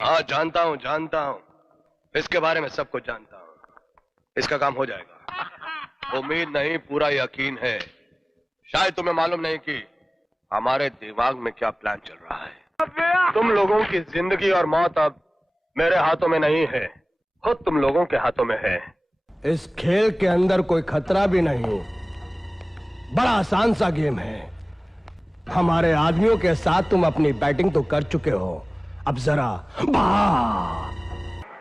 हाँ जानता हूँ, इसके बारे में सब कुछ जानता हूँ। इसका काम हो जाएगा, उम्मीद नहीं पूरा यकीन है। शायद तुम्हें मालूम नहीं कि हमारे दिमाग में क्या प्लान चल रहा है। तुम लोगों की जिंदगी और मौत अब मेरे हाथों में नहीं है, खुद तुम लोगों के हाथों में है। इस खेल के अंदर कोई खतरा भी नहीं, बड़ा आसान सा गेम है। हमारे आदमियों के साथ तुम अपनी बैटिंग तो कर चुके हो, अब जरा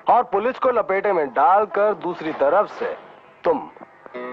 और पुलिस को लपेटे में डालकर दूसरी तरफ से तुम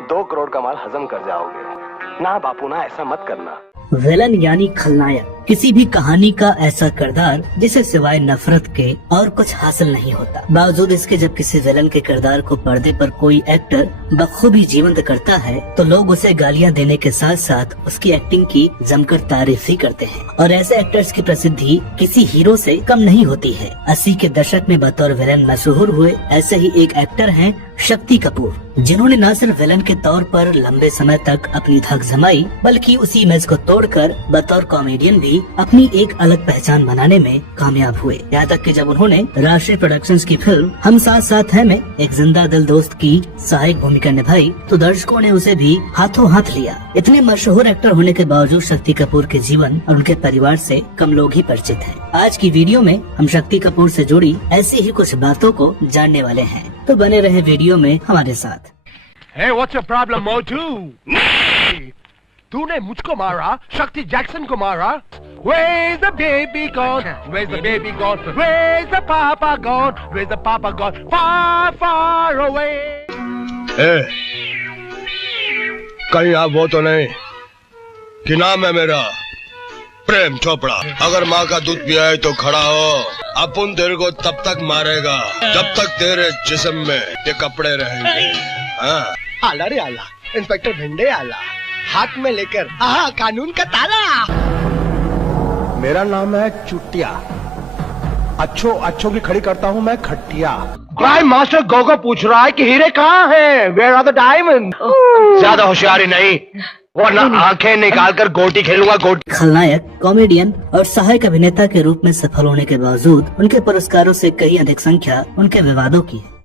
2 करोड़ का माल हजम कर जाओगे। ना बापू ना, ऐसा मत करना। विलन यानी खलनायक किसी भी कहानी का ऐसा किरदार जिसे सिवाय नफरत के और कुछ हासिल नहीं होता। बावजूद इसके जब किसी विलन के किरदार को पर्दे पर कोई एक्टर बखूबी जीवंत करता है तो लोग उसे गालियां देने के साथ साथ उसकी एक्टिंग की जमकर तारीफ ही करते हैं। और ऐसे एक्टर्स की प्रसिद्धि किसी हीरो से कम नहीं होती है। 80 के दशक में बतौर विलन मशहूर हुए ऐसे ही एक एक्टर हैं शक्ति कपूर, जिन्होंने न सिर्फ विलन के तौर पर लंबे समय तक अपनी धक जमाई बल्कि उसी इमेज को तोड़कर बतौर कॉमेडियन भी अपनी एक अलग पहचान बनाने में कामयाब हुए। यहाँ तक कि जब उन्होंने राष्ट्रीय प्रोडक्शंस की फिल्म हम साथ साथ हैं में एक जिंदा दिल दोस्त की सहायक भूमिका निभाई तो दर्शकों ने उसे भी हाथों हाथ लिया। इतने मशहूर एक्टर होने के बावजूद शक्ति कपूर के जीवन और उनके परिवार से कम लोग ही परिचित हैं। आज की वीडियो में हम शक्ति कपूर से जुड़ी ऐसी ही कुछ बातों को जानने वाले हैं, तो बने रहे वीडियो में हमारे साथ। Hey, what's your problem, Motu? तूने मुझको मारा, शक्ति जैक्सन को मारा। Where's the baby gone? Where's the baby gone? Where's the papa gone? Where's the papa gone? Far, far away. कहीं आप वो तो नहीं कि नाम है मेरा प्रेम चोपड़ा। अगर माँ का दूध पिया है तो खड़ा हो, अपन तेरे को तब तक मारेगा जब तक तेरे जिस्म में ये कपड़े रहेंगे। हाँ। आला रे आला, इंस्पेक्टर भिंडे आला, हाथ में लेकर कानून का ताला। मेरा नाम है चुटिया, अच्छों की खड़ी करता हूँ मैं खटिया। क्राइम मास्टर गोगो पूछ रहा है कि हीरे कहाँ हैं? Where are the diamonds? ज्यादा होशियारी नहीं वरना आंखें निकाल कर गोटी खेलूंगा। गोटी। खलनायक, कॉमेडियन और सहायक अभिनेता के रूप में सफल होने के बावजूद उनके पुरस्कारों से कहीं अधिक संख्या उनके विवादों की है।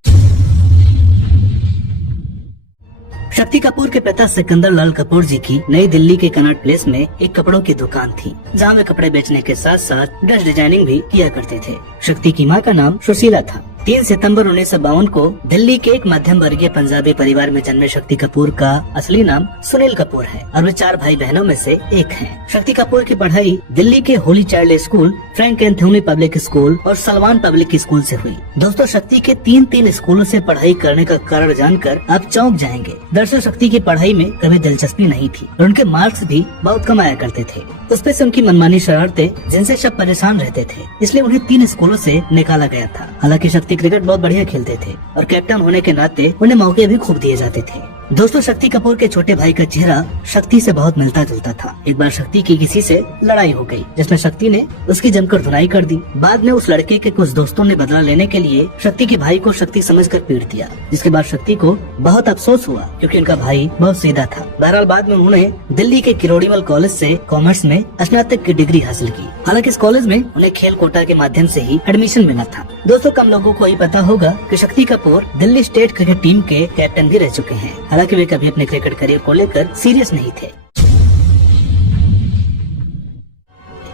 शक्ति कपूर के पिता सिकंदर लाल कपूर जी की नई दिल्ली के कनॉट प्लेस में एक कपड़ों की दुकान थी, जहां वे कपड़े बेचने के साथ साथ ड्रेस डिजाइनिंग भी किया करते थे। शक्ति की मां का नाम सुशीला था। 3 सितंबर 1952 को दिल्ली के एक मध्यम वर्गीय पंजाबी परिवार में जन्मे शक्ति कपूर का असली नाम सुनील कपूर है और वे 4 भाई बहनों में से एक हैं। शक्ति कपूर की पढ़ाई दिल्ली के Holi child school, Frank Anthony public school और सलमान पब्लिक स्कूल से हुई। दोस्तों, शक्ति के 3 स्कूलों से पढ़ाई करने का कारण जानकर आप चौंक जाएंगे। दरअसल शक्ति की पढ़ाई में कभी दिलचस्पी नहीं थी और उनके मार्क्स भी बहुत कम आया करते थे। उसपे से उनकी मनमानी शरारतें जिनसे सब परेशान रहते थे, इसलिए उन्हें 3 स्कूलों से निकाला गया था। हालांकि शक्ति क्रिकेट बहुत बढ़िया खेलते थे और कैप्टन होने के नाते उन्हें मौके भी खूब दिए जाते थे। दोस्तों, शक्ति कपूर के छोटे भाई का चेहरा शक्ति से बहुत मिलता जुलता था। एक बार शक्ति की किसी से लड़ाई हो गई, जिसमें शक्ति ने उसकी जमकर धुनाई कर दी। बाद में उस लड़के के कुछ दोस्तों ने बदला लेने के लिए शक्ति के भाई को शक्ति समझकर पीट दिया, जिसके बाद शक्ति को बहुत अफसोस हुआ क्योंकि उनका भाई बहुत सीधा था। बहरहाल बाद में उन्होंने दिल्ली के किरोड़ीमल कॉलेज से कॉमर्स में स्नातक की डिग्री हासिल की। हालांकि इस कॉलेज में उन्हें खेल कोटा के माध्यम से ही एडमिशन मिला था। दोस्तों, कम लोगों को ही पता होगा कि Shakti Kapoor Delhi state cricket team के कैप्टन भी रह चुके हैं। हालांकि वे कभी अपने क्रिकेट करियर को लेकर सीरियस नहीं थे।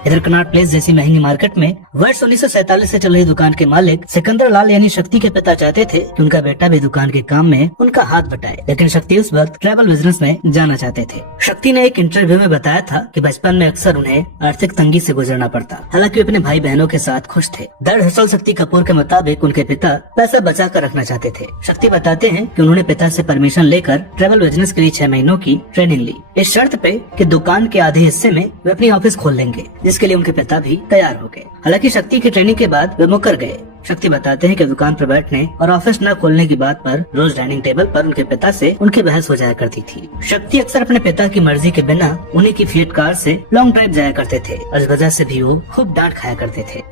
इधर कनॉट प्लेस जैसी महंगी मार्केट में वर्ष 1947 से चल रही दुकान के मालिक सिकंदर लाल यानी शक्ति के पिता चाहते थे कि उनका बेटा भी दुकान के काम में उनका हाथ बटाए, लेकिन शक्ति उस वक्त ट्रैवल बिजनेस में जाना चाहते थे। शक्ति ने एक इंटरव्यू में बताया था कि बचपन में अक्सर उन्हें आर्थिक तंगी से गुजरना पड़ता। हालांकि वे अपने भाई बहनों के साथ खुश थे। दरअसल शक्ति कपूर के मुताबिक उनके पिता पैसा बचा कर रखना चाहते थे। शक्ति बताते हैं कि उन्होंने पिता से परमिशन लेकर ट्रैवल बिजनेस के लिए 6 महीनों की ट्रेनिंग ली, इस शर्त पे कि दुकान के आधे हिस्से में वे अपनी ऑफिस खोल लेंगे, जिसके लिए उनके पिता भी तैयार हो गए। हालांकि शक्ति की ट्रेनिंग के बाद वे मुकर गए। शक्ति बताते हैं कि दुकान पर बैठने और ऑफिस न खोलने की बात पर रोज डाइनिंग टेबल पर उनके पिता से उनकी बहस हो जाया करती थी। शक्ति अक्सर अपने पिता की मर्जी के बिना उन्हीं की फिएट कार से लॉन्ग ड्राइव जाया करते थे और इस वजह से भी वो खूब डांट खाया करते थे।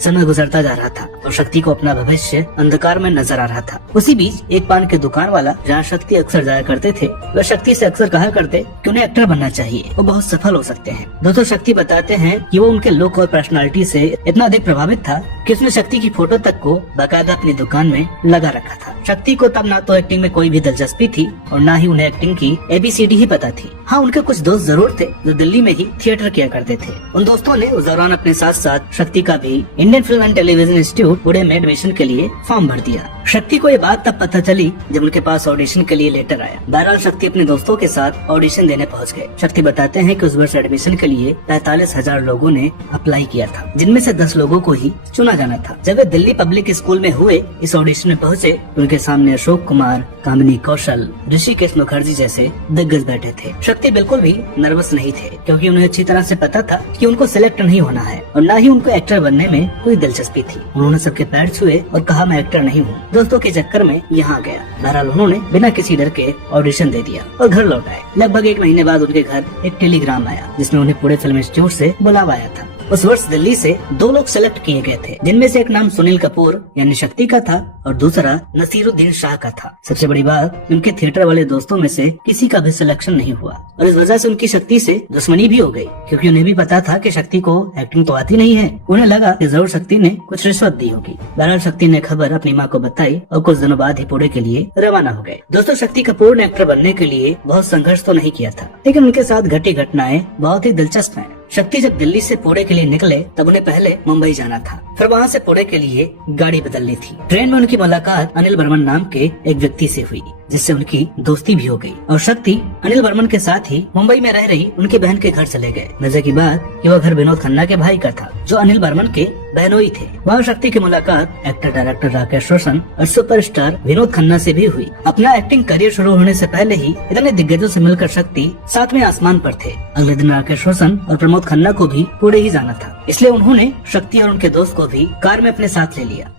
समय गुजरता जा रहा था और शक्ति को अपना भविष्य अंधकार में नजर आ रहा था। उसी बीच एक पान के दुकान वाला, जहाँ शक्ति अक्सर जाया करते थे, वह शक्ति से अक्सर कहा करते कि उन्हें एक्टर बनना चाहिए, वो बहुत सफल हो सकते हैं। दोस्तों शक्ति बताते हैं कि वो उनके लुक और पर्सनालिटी से इतना अधिक प्रभावित था कि उसने शक्ति की फोटो तक को बाकायदा अपनी दुकान में लगा रखा था। शक्ति को तब ना तो एक्टिंग में कोई भी दिलचस्पी थी और ना ही उन्हें एक्टिंग की ABCD ही पता थी। हाँ, उनके कुछ दोस्त जरूर थे जो दिल्ली में ही थिएटर किया करते थे। उन दोस्तों ने उस दौरान अपने साथ साथ शक्ति का भी Indian film and television institute Pune में एडमिशन के लिए फॉर्म भर दिया। शक्ति को ये बात तब पता चली जब उनके पास ऑडिशन के लिए लेटर आया। बहरहाल शक्ति अपने दोस्तों के साथ ऑडिशन देने पहुंच गए। शक्ति बताते हैं कि उस वर्ष एडमिशन के लिए 45,000 लोगों ने अप्लाई किया था, जिनमें से 10 लोगों को ही चुना जाना था। जब वे दिल्ली पब्लिक स्कूल में हुए इस ऑडिशन में पहुंचे, उनके सामने अशोक कुमार, कामिनी कौशल, ऋषिकेश मुखर्जी जैसे दिग्गज बैठे थे। शक्ति बिल्कुल भी नर्वस नहीं थे, क्योंकि उन्हें अच्छी तरह से पता था कि उनको सिलेक्ट नहीं होना है और न ही उनको एक्टर बनने में कोई दिलचस्पी थी। उन्होंने सबके पैर छुए और कहा, मैं एक्टर नहीं हूँ। दोस्तों के चक्कर में यहाँ आ गया। बहरहाल उन्होंने बिना किसी डर के ऑडिशन दे दिया और घर लौट आए। लगभग 1 महीने बाद उनके घर एक टेलीग्राम आया, जिसमें उन्हें पुणे फिल्म इंस्टीट्यूट से बुलावा आया था। उस वर्ष दिल्ली से 2 लोग सेलेक्ट किए गए थे, जिनमें से एक नाम सुनील कपूर यानी शक्ति का था और दूसरा नसीरुद्दीन शाह का था। सबसे बड़ी बात, उनके थिएटर वाले दोस्तों में से किसी का भी सिलेक्शन नहीं हुआ और इस वजह से उनकी शक्ति से दुश्मनी भी हो गई, क्योंकि उन्हें भी पता था कि शक्ति को एक्टिंग तो आती नहीं है। उन्हें लगा कि जरूर शक्ति ने कुछ रिश्वत दी होगी। बहरहाल शक्ति ने खबर अपनी माँ को बताई और कुछ दिनों बाद ही पुणे के लिए रवाना हो गए। दोस्तों शक्ति कपूर ने एक्टर बनने के लिए बहुत संघर्ष तो नहीं किया था, लेकिन उनके साथ घटी घटनाएं बहुत ही दिलचस्प हैं। शक्ति जब दिल्ली से पुणे के लिए निकले तब उन्हें पहले मुंबई जाना था, फिर वहाँ से पुणे के लिए गाड़ी बदलनी थी। ट्रेन में उनकी मुलाकात अनिल बर्मन नाम के एक व्यक्ति से हुई, जिससे उनकी दोस्ती भी हो गई और शक्ति अनिल बर्मन के साथ ही मुंबई में रह रही उनकी बहन के घर चले गए। मजे की बात कि वह घर विनोद खन्ना के भाई का था, जो अनिल बर्मन के बहनोई थे। वहाँ शक्ति की मुलाकात एक्टर डायरेक्टर राकेश रोशन और सुपरस्टार विनोद खन्ना से भी हुई। अपना एक्टिंग करियर शुरू होने से पहले ही इतने दिग्गजों से मिलकर शक्ति 7वें आसमान पर थे। अगले दिन राकेश रोशन और प्रमोद खन्ना को भी पुणे ही जाना था, इसलिए उन्होंने शक्ति और उनके दोस्त को भी कार में अपने साथ ले लिया।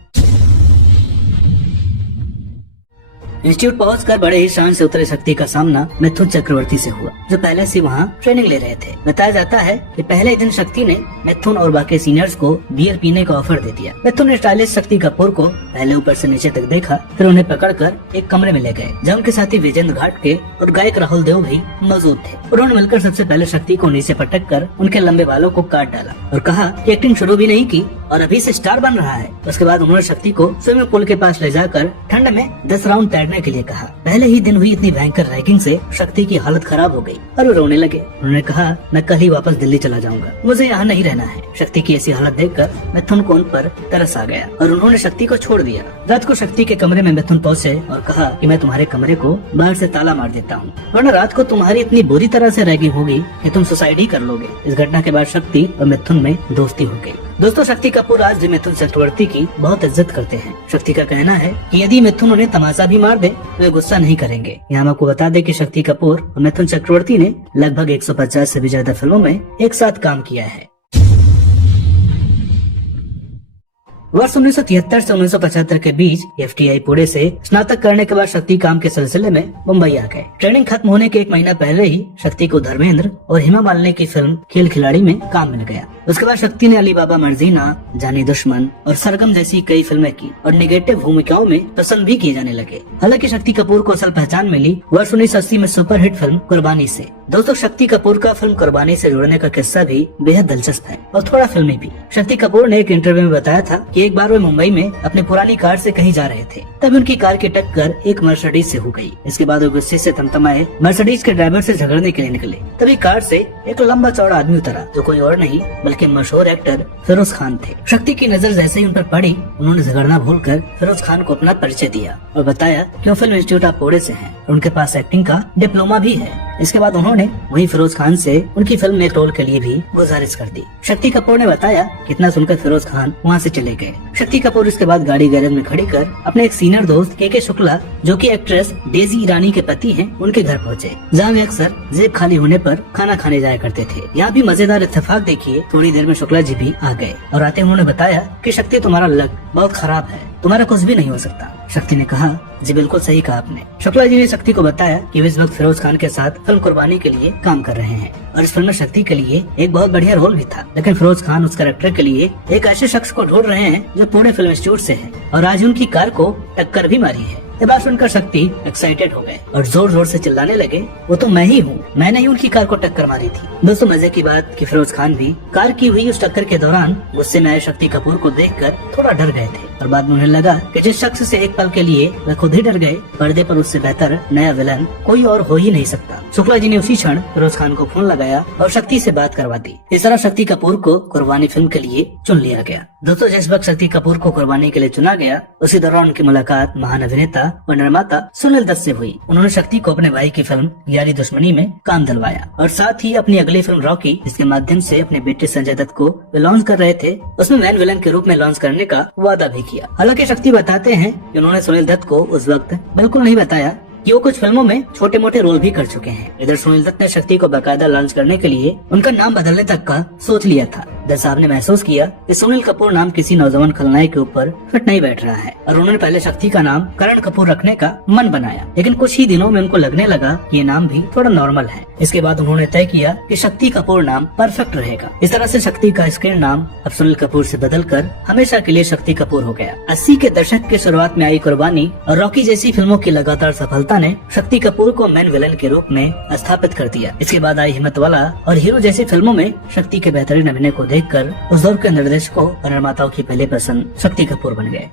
इंस्टीट्यूट पहुंचकर बड़े ही शान से उतरे शक्ति का सामना मिथुन चक्रवर्ती से हुआ, जो पहले से वहां ट्रेनिंग ले रहे थे। बताया जाता है कि पहले दिन शक्ति ने मिथुन और बाकी सीनियर्स को बियर पीने का ऑफर दे दिया। मिथुन ने स्टाइलिश शक्ति कपूर को पहले ऊपर से नीचे तक देखा, फिर उन्हें पकड़कर एक कमरे में ले गए, जहाँ उनके साथी विजेंद्र घाटके और गायक राहुल देव भी मौजूद थे। उन्होंने मिलकर सबसे पहले शक्ति को नीचे पटक कर उनके लंबे बालों को काट डाला और कहा कि एक्टिंग शुरू भी नहीं की और अभी से स्टार बन रहा है। उसके बाद उन्होंने शक्ति को स्विमिंग पूल के पास ले जाकर ठंड में 10 राउंड तैरने के लिए कहा। पहले ही दिन हुई इतनी भयंकर रैगिंग से शक्ति की हालत खराब हो गई और वो रोने लगे। उन्होंने कहा, मैं कल ही वापस दिल्ली चला जाऊंगा, मुझे यहाँ नहीं रहना है। शक्ति की ऐसी हालत देखकर मिथुन को उन पर तरस आ गया और उन्होंने शक्ति को छोड़ दिया। रात को शक्ति के कमरे में मिथुन पहुँचे और कहा कि मैं तुम्हारे कमरे को बाहर से ताला मार देता हूँ, वरना रात को तुम्हारी इतनी बुरी तरह से रैगिंग होगी कि तुम सुसाइड ही कर लोगे। इस घटना के बाद शक्ति और मिथुन में दोस्ती हो गई। दोस्तों शक्ति कपूर आज भी मिथुन चक्रवर्ती की बहुत इज्जत करते हैं। शक्ति का कहना है कि यदि मिथुन उन्हें तमाचा भी मार दे तो वे गुस्सा नहीं करेंगे। यहाँ आपको बता दें कि शक्ति कपूर और मिथुन चक्रवर्ती ने लगभग 150 से भी ज्यादा फिल्मों में एक साथ काम किया है। वर्ष 1973 से 1975 के बीच FTI पुणे से स्नातक करने के बाद शक्ति काम के सिलसिले में मुंबई आ गए। ट्रेनिंग खत्म होने के 1 महीना पहले ही शक्ति को धर्मेंद्र और हेमा मालिनी की फिल्म खेल खिलाड़ी में काम मिल गया। उसके बाद शक्ति ने अली बाबा मर्जीना, जानी दुश्मन और सरगम जैसी कई फिल्में की और निगेटिव भूमिकाओं में पसंद भी किए जाने लगे। हालांकि शक्ति कपूर को असल पहचान मिली वर्ष 1980 में सुपरहिट फिल्म कुर्बानी से। दोस्तों शक्ति कपूर का फिल्म कुर्बानी से जुड़ने का किस्सा भी बेहद दिलचस्प है और थोड़ा फिल्मी भी। शक्ति कपूर ने एक इंटरव्यू में बताया था कि एक बार वे मुंबई में अपनी पुरानी कार से कहीं जा रहे थे, तब उनकी कार की टक्कर एक मर्सिडीज से हो गई। इसके बाद वो गुस्से से तमतमाए मर्सिडीज के ड्राइवर से झगड़ने के लिए निकले। तभी कार से एक लंबा चौड़ा आदमी उतरा, जो कोई और नहीं बल्कि मशहूर एक्टर फिरोज खान थे। शक्ति की नजर जैसे ही उन पर पड़ी, उन्होंने झगड़ना भूलकर फिरोज खान को अपना परिचय दिया और बताया कि वो फिल्म इंस्टीट्यूट ऑफ पुणे से हैं और उनके पास एक्टिंग का डिप्लोमा भी है। इसके बाद उन्होंने वही फिरोज खान से उनकी फिल्म में एक रोल के लिए भी गुजारिश कर दी। शक्ति कपूर ने बताया कि इतना सुनकर फिरोज खान वहाँ से चले गए। शक्ति कपूर इसके बाद गाड़ी गैरेज में खड़ी कर अपने एक सीनियर दोस्त के शुक्ला, जो कि एक्ट्रेस डेजी ईरानी के पति हैं, उनके घर पहुँचे, जहाँ वे अक्सर जेब खाली होने पर खाना खाने जाया करते थे। यहाँ भी मजेदार इत्तेफाक देखिए, थोड़ी देर में शुक्ला जी भी आ गए और आते उन्होंने बताया कि शक्ति तुम्हारा लक बहुत खराब है, तुम्हारा कुछ भी नहीं हो सकता। शक्ति ने कहा, जी बिल्कुल सही कहा आपने। शुक्ला जी ने शक्ति को बताया कि वे इस वक्त फिरोज खान के साथ फिल्म कुर्बानी के लिए काम कर रहे हैं और इस फिल्म में शक्ति के लिए एक बहुत बढ़िया रोल भी था। लेकिन फिरोज खान उस कैरेक्टर के लिए एक ऐसे शख्स को ढूंढ रहे हैं जो पुणे फिल्म इंस्टीट्यूट से है और आज उनकी कार को टक्कर भी मारी है। ये बात सुनकर शक्ति एक्साइटेड हो गए और जोर जोर से चिल्लाने लगे, वो तो मैं ही हूँ, मैंने ही उनकी कार को टक्कर मारी थी। दोस्तों मजे की बात कि फिरोज खान भी कार की हुई उस टक्कर के दौरान गुस्से में आए शक्ति कपूर को देखकर थोड़ा डर गए थे और बाद में उन्हें लगा कि जिस शख्स से एक पल के लिए वे खुद ही डर गए, पर्दे पर उससे बेहतर नया विलन कोई और हो ही नहीं सकता। शुक्ला जी ने उसी क्षण फिरोज खान को फोन लगाया और शक्ति से बात करवा दी। इस तरह शक्ति कपूर को कुर्बानी फिल्म के लिए चुन लिया गया। दोस्तों जिस वक्त शक्ति कपूर को कुर्बानी के लिए चुना गया, उसी दौरान उनकी मुलाकात महान अभिनेता और निर्माता सुनील दत्त से हुई। उन्होंने शक्ति को अपने भाई की फिल्म यारी दुश्मनी में काम दिलवाया और साथ ही अपनी अगली फिल्म रॉकी, जिसके माध्यम से अपने बेटे संजय दत्त को वे लॉन्च कर रहे थे, उसमें मेन विलन के रूप में लॉन्च करने का वादा भी किया। हालांकि शक्ति बताते हैं कि उन्होंने सुनील दत्त को उस वक्त बिल्कुल नहीं बताया कि वो कुछ फिल्मों में छोटे मोटे रोल भी कर चुके हैं। इधर सुनील दत्त ने शक्ति को बाकायदा लॉन्च करने के लिए उनका नाम बदलने तक का सोच लिया था। दत्त साहब ने महसूस किया कि सुनील कपूर नाम किसी नौजवान खलनायक के ऊपर फिट नहीं बैठ रहा है और उन्होंने पहले शक्ति का नाम करण कपूर रखने का मन बनाया, लेकिन कुछ ही दिनों में उनको लगने लगा कि ये नाम भी थोड़ा नॉर्मल है। इसके बाद उन्होंने तय किया कि शक्ति कपूर नाम परफेक्ट रहेगा। इस तरह से शक्ति का स्क्रीन नाम अब सुनील कपूर से बदलकर हमेशा के लिए शक्ति कपूर हो गया। 80 के दशक के शुरुआत में आई कुर्बानी और रॉकी जैसी फिल्मों की लगातार सफलता ने शक्ति कपूर को मेन विलन के रूप में स्थापित कर दिया। इसके बाद आई हिम्मत वाला और हीरो जैसी फिल्मों में शक्ति के बेहतरीन अभिनय को देखकर उस दौर के निर्देशकों और निर्माताओं की पहले पसंद शक्ति कपूर बन गए।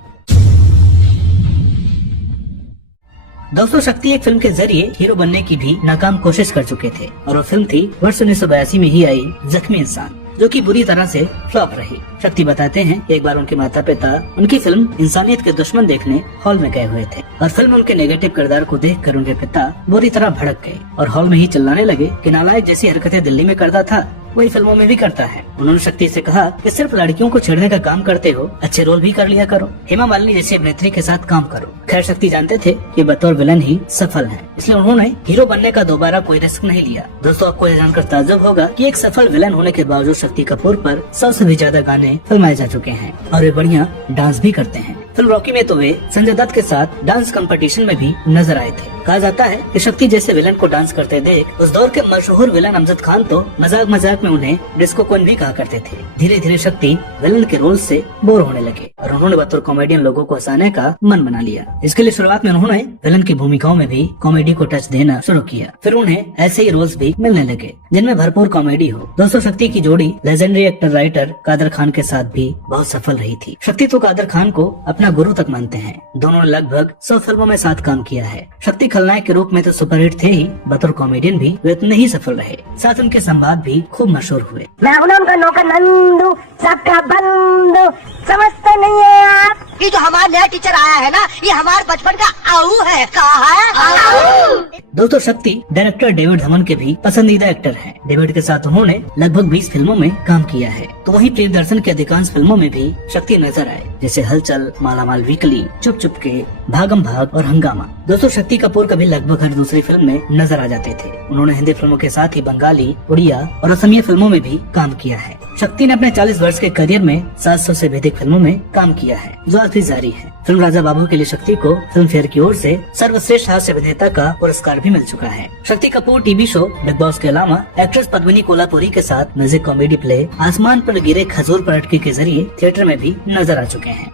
दोस्तों शक्ति एक फिल्म के जरिए हीरो बनने की भी नाकाम कोशिश कर चुके थे और वो फिल्म थी वर्ष 1982 में ही आई जख्मी इंसान, जो कि बुरी तरह से फ्लॉप रही। शक्ति बताते हैं कि एक बार उनके माता पिता उनकी फिल्म इंसानियत के दुश्मन देखने हॉल में गए हुए थे और फिल्म उनके नेगेटिव किरदार को देखकर उनके पिता बुरी तरह भड़क गए और हॉल में ही चिल्लाने लगे कि नालायक जैसी हरकतें दिल्ली में करता था वही फिल्मों में भी करता है। उन्होंने शक्ति से कहा कि सिर्फ लड़कियों को छेड़ने का काम करते हो, अच्छे रोल भी कर लिया करो, हेमा मालिनी जैसी अभिनेत्री के साथ काम करो। खैर शक्ति जानते थे कि बतौर विलन ही सफल हैं, इसलिए उन्होंने हीरो बनने का दोबारा कोई रिस्क नहीं लिया। दोस्तों आपको यह जानकर ताज्जुब होगा कि एक सफल विलन होने के बावजूद शक्ति कपूर पर 100 से भी ज्यादा गाने फिल्माए जा चुके हैं और वे बढ़िया डांस भी करते हैं। फिल्म रॉकी में तो वे संजय दत्त के साथ डांस कंपटीशन में भी नजर आए थे। कहा जाता है कि शक्ति जैसे विलन को डांस करते देख उस दौर के मशहूर विलन अमजद खान तो मजाक मजाक में उन्हें डिस्को क्वीन भी कहा करते थे। धीरे धीरे शक्ति विलन के रोल से बोर होने लगे और उन्होंने बतौर कॉमेडियन लोगों को हंसाने का मन बना लिया। इसके लिए शुरुआत में उन्होंने विलन की भूमिकाओं में भी कॉमेडी को टच देना शुरू किया। फिर उन्हें ऐसे ही रोल्स भी मिलने लगे जिनमें भरपूर कॉमेडी हो। दोस्तों शक्ति की जोड़ी legendary actor writer Kader Khan के साथ भी बहुत सफल रही थी। शक्ति तो कादर खान को अपना गुरु तक मानते हैं। दोनों ने लगभग 100 फिल्मों में साथ काम किया है। शक्ति खलनायक के रूप में तो सुपरहिट थे ही, बतौर कॉमेडियन भी वे इतने ही सफल रहे। साथ उनके संवाद भी खूब मशहूर हुए। मैं हूं उनका नौकर नंदू, सबका बंधु, समझते नहीं है आप? ये जो हमारा नया टीचर आया है ना, ये हमारे बचपन का आहू है। कहा है? दोस्तों शक्ति डायरेक्टर डेविड धमन के भी पसंदीदा एक्टर हैं। डेविड के साथ उन्होंने लगभग 20 फिल्मों में काम किया है। तो वहीं प्रियदर्शन के अधिकांश फिल्मों में भी शक्ति नजर आए, जैसे हलचल, मालामाल वीकली, चुप चुप के, भागम भाग और हंगामा। दोस्तों शक्ति कपूर कभी लगभग हर दूसरी फिल्म में नजर आ जाते थे। उन्होंने हिंदी फिल्मों के साथ ही बंगाली, उड़िया और असमिया फिल्मों में भी काम किया है। शक्ति ने अपने 40 वर्ष के करियर में 700 से अधिक फिल्मों में काम किया है, जो आज भी जारी है। फिल्म राजा बाबू के लिए शक्ति को फिल्म फेयर की ओर से सर्वश्रेष्ठ हास्य अभिनेता का पुरस्कार भी मिल चुका है। Shakti Kapoor TV show big boss के अलावा एक्ट्रेस पद्मिनी कोल्हापुरी के साथ म्यूजिक कॉमेडी प्ले आसमान पर गिरे खजूर पर अटके के जरिए थिएटर में भी नजर आ चुके हैं।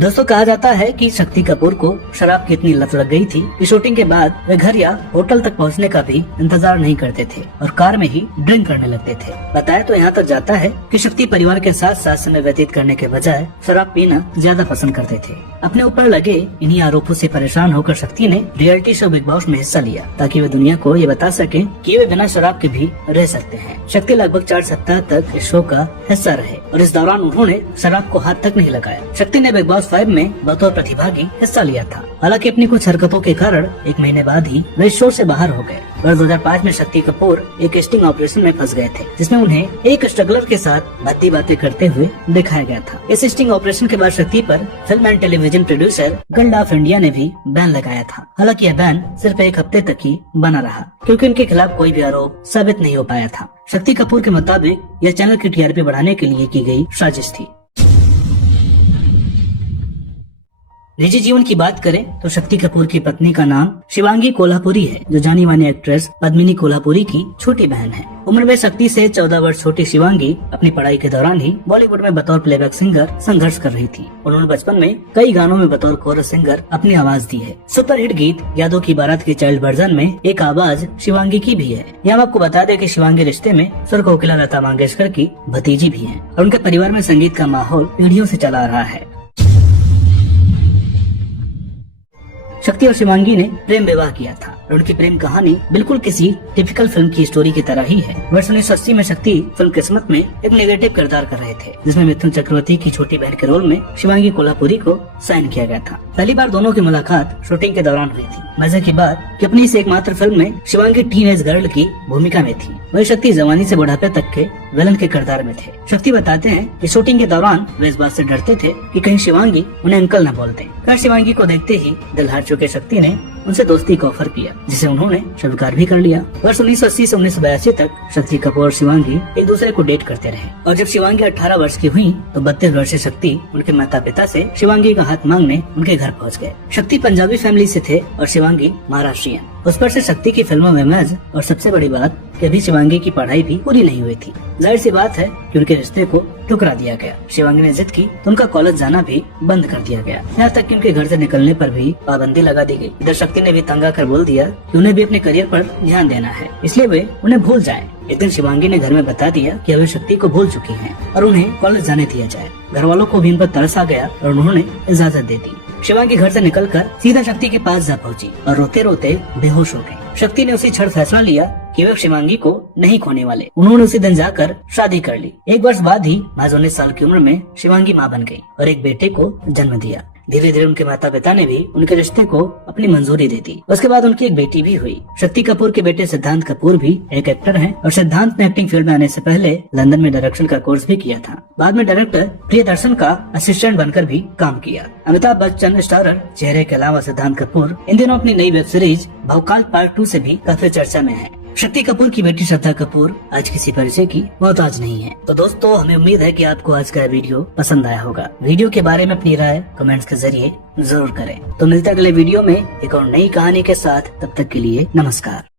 दोस्तों कहा जाता है कि शक्ति कपूर को शराब की इतनी लत लग गई थी कि शूटिंग के बाद वे घर या होटल तक पहुंचने का भी इंतजार नहीं करते थे और कार में ही ड्रिंक करने लगते थे। बताया तो यहाँ तक जाता है कि शक्ति परिवार के साथ साथ समय व्यतीत करने के बजाय शराब पीना ज्यादा पसंद करते थे। अपने ऊपर लगे इन्हीं आरोपों से परेशान होकर शक्ति ने रियलिटी शो बिग बॉस में हिस्सा लिया, ताकि वे दुनिया को ये बता सके कि वे बिना शराब के भी रह सकते हैं। शक्ति लगभग 4 सप्ताह तक इस शो का हिस्सा रहे और इस दौरान उन्होंने शराब को हाथ तक नहीं लगाया। शक्ति ने बिग बॉस 5 में बतौर प्रतिभागी हिस्सा लिया था। हालांकि अपनी कुछ हरकतों के कारण 1 महीने बाद ही वे शो से बाहर हो गए। वर्ष 2005 में शक्ति कपूर एक स्टिंग ऑपरेशन में फंस गए थे, जिसमें उन्हें एक स्ट्रगलर के साथ भद्दी बातें करते हुए दिखाया गया था। इस स्टिंग ऑपरेशन के बाद शक्ति पर film and television producer guild of India ने भी बैन लगाया था। हालांकि यह बैन सिर्फ 1 हफ्ते तक ही बना रहा, क्योंकि उनके खिलाफ कोई भी आरोप साबित नहीं हो पाया था। शक्ति कपूर के मुताबिक यह चैनल की टीआरपी बढ़ाने के लिए की गई साजिश थी। निजी जीवन की बात करें तो शक्ति कपूर की पत्नी का नाम शिवांगी कोल्हापुरी है, जो जानी मानी एक्ट्रेस पद्मिनी कोल्हापुरी की छोटी बहन है। उम्र में शक्ति से 14 वर्ष छोटी शिवांगी अपनी पढ़ाई के दौरान ही बॉलीवुड में बतौर प्लेबैक सिंगर संघर्ष कर रही थी। उन्होंने बचपन में कई गानों में बतौर कोरस सिंगर अपनी आवाज दी है। सुपरहिट गीत यादों की बारात के चाइल्ड वर्जन में एक आवाज शिवांगी की भी है। यहाँ आपको बता दें कि शिवांगी रिश्ते में स्वर कोकिला लता मंगेशकर की भतीजी भी है और उनके परिवार में संगीत का माहौल पीढ़ियों से चला आ रहा है। शक्ति और शिवांगी ने प्रेम विवाह किया था और उनकी प्रेम कहानी बिल्कुल किसी टिपिकल फिल्म की स्टोरी की तरह ही है। वर्ष 1980 में शक्ति फिल्म किस्मत में एक नेगेटिव किरदार कर रहे थे, जिसमें मिथुन चक्रवर्ती की छोटी बहन के रोल में शिवांगी कोल्हापुरी को साइन किया गया था। पहली बार दोनों की मुलाकात शूटिंग के दौरान हुई थी। मजे की बात कि अपनी इस एकमात्र फिल्म में शिवांगी टीनेज गर्ल की भूमिका में थी, वही शक्ति जवानी से बुढ़ापे तक के विलन के किरदार में थे। शक्ति बताते हैं कि शूटिंग के दौरान वे इस बात से डरते थे कि कहीं शिवांगी उन्हें अंकल न बोल दें। खैर शिवांगी को देखते ही दिल हार चुके शक्ति ने उनसे दोस्ती का ऑफर किया, जिसे उन्होंने स्वीकार भी कर लिया। वर्ष 1980 से 1982 तक शक्ति कपूर और शिवांगी एक दूसरे को डेट करते रहे और जब शिवांगी 18 वर्ष की हुई तो 32 वर्षीय शक्ति उनके माता पिता से शिवांगी का हाथ मांगने उनके घर पहुंच गए। शक्ति पंजाबी फैमिली से थे और शिवांगी महाराष्ट्रियन। उस पर से शक्ति की फिल्मों में इमेज और सबसे बड़ी बात कि अभी शिवांगी की पढ़ाई भी पूरी नहीं हुई थी। जाहिर सी बात है कि उनके रिश्ते को ठुकरा दिया गया। शिवांगी ने जिद की तो उनका कॉलेज जाना भी बंद कर दिया गया। यहाँ तक कि उनके घर से निकलने पर भी पाबंदी लगा दी गई। इधर शक्ति ने भी तंग आकर बोल दिया कि उन्हें भी अपने करियर पर ध्यान देना है, इसलिए वे उन्हें भूल जाएं। एक दिन शिवांगी ने घर में बता दिया कि वे शक्ति को भूल चुकी हैं और उन्हें कॉलेज जाने दिया जाए। घर वालों को भी इन पर तरस आ गया और उन्होंने इजाजत दे दी। शिवांगी घर से निकलकर सीधा शक्ति के पास जा पहुंची और रोते रोते बेहोश हो गई। शक्ति ने उसी क्षण फैसला लिया कि वे शिवांगी को नहीं खोने वाले। उन्होंने उसी दिन जाकर शादी कर ली। एक वर्ष बाद ही महज 19 साल की उम्र में शिवांगी मां बन गई और एक बेटे को जन्म दिया। धीरे धीरे उनके माता पिता ने भी उनके रिश्ते को अपनी मंजूरी दे दी। उसके बाद उनकी एक बेटी भी हुई। शक्ति कपूर के बेटे सिद्धांत कपूर भी एक एक्टर हैं और सिद्धांत ने एक्टिंग फील्ड में आने से पहले लंदन में डायरेक्शन का कोर्स भी किया था। बाद में डायरेक्टर प्रियदर्शन का असिस्टेंट बनकर भी काम किया। अमिताभ बच्चन स्टारर चेहरे के अलावा सिद्धांत कपूर इन दिनों अपनी नई वेब सीरीज भवकाल पार्ट 2 से भी काफी चर्चा में है। शक्ति कपूर की बेटी श्रद्धा कपूर आज किसी परिचय की मोहताज नहीं है। तो दोस्तों हमें उम्मीद है कि आपको आज का वीडियो पसंद आया होगा। वीडियो के बारे में अपनी राय कमेंट्स के जरिए जरूर करें। तो मिलते हैं अगले वीडियो में एक और नई कहानी के साथ। तब तक के लिए नमस्कार।